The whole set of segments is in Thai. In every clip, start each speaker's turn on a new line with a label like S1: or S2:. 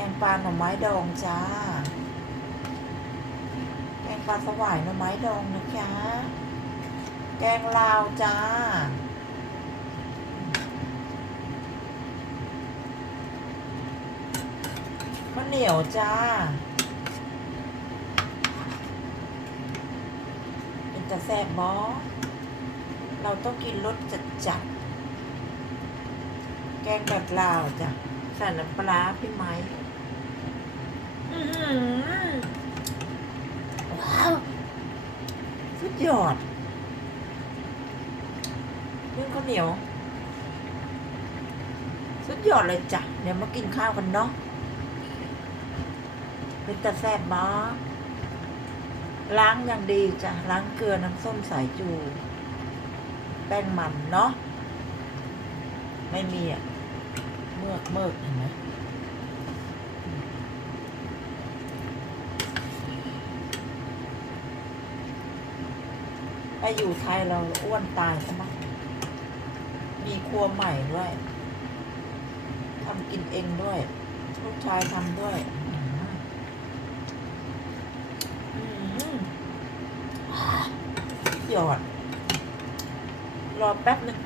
S1: แกงปลาหน่อไม้ดองจ้า แกงปลาสวายหน่อไม้ดองนะจ๊ะแกงลาวจ้า ข้าวเหนียวจ้า เป็นจะแซ่บบอเราต้องกินรสจัดจัด แกงแบบลาวจ้ะใส่น้ำปลาพี่ไม้อื้อหือ ว้าวสุดยอดเรื่องข้าวเหนียว สุดยอดเลยจ้ะ เดี๋ยวมากินข้าวกันเนาะเป็นตะแซ่บมาล้างอย่างดีจ้ะ ล้างเกลือน้ำส้มสายจู แป้งมันเนาะ ไม่มีอะเมือกเมือกเห็นไหม ไปอยู่ไทยเราอ้วนตายใช่ไหมมีครัวใหม่ด้วยทำกินเองด้วยลูกชายทำด้วยอืมหยอด รอแป๊บนึง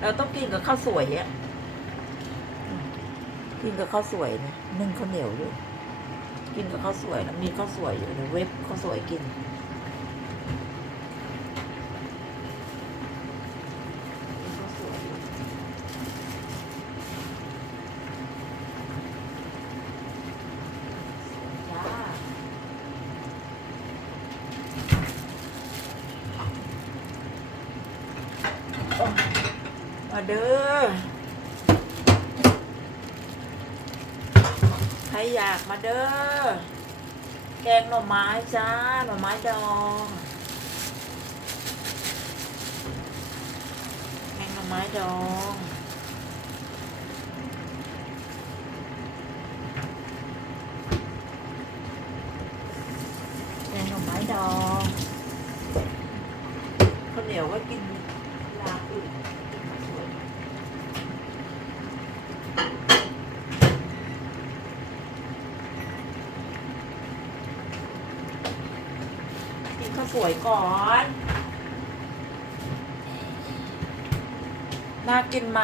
S1: เราต้องกินกับข้าวสวยอะ กินกับข้าวสวยนะนึ่งข้าวเหนียวด้วยกินกับข้าวสวยนะมีข้าวสวยอยู่ในเว็บข้าวสวยกินข้าวสวยอยู่มาเด้อ รอยากมาเด้อ แกงหน่อไม้จ้า หน่อไม้ดอง แกงหน่อไม้ดองแกงหน่อไม้ดองข้าวเหนียวก็กินลาอื่นกินข้าวสวยกิน ข้าวสวยก่อน น่ากินไหม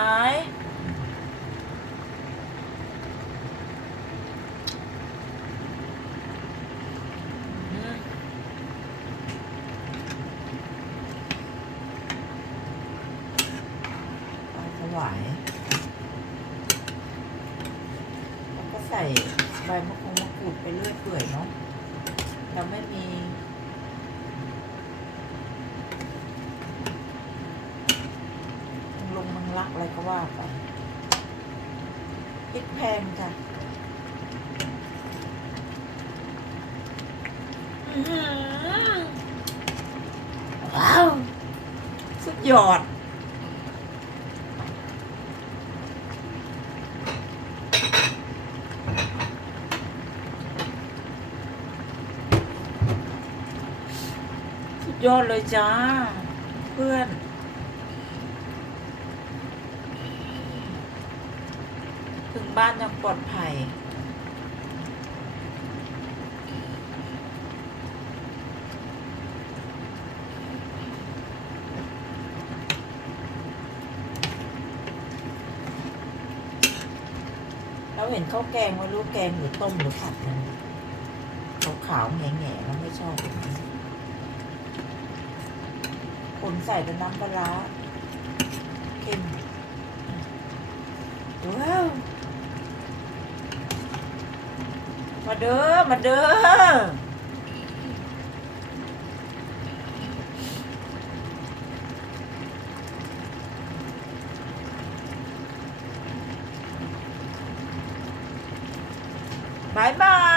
S1: ปลาถวายแล้วก็ใส่ใบมะกรูดมะกรูดไปเรื่อยเปื่อยเนาะเราไม่มีลงมังลั ไรก็ว่าไปพริกแพงจ้ะว้าว สุดยอดสุดยอดเลยจ้า เพื่อน ถึงบ้านยังปลอดภัย เราเห็นข้าวแกงไม่รู้แกงหรือต้มหรือผัดมันขาวๆแง่ๆเราไม่ชอบแบบนั้นคนใส่เป็นน้ำปลาร้าเค็มว้าว มาเด้อ มาเด้อ บายบาย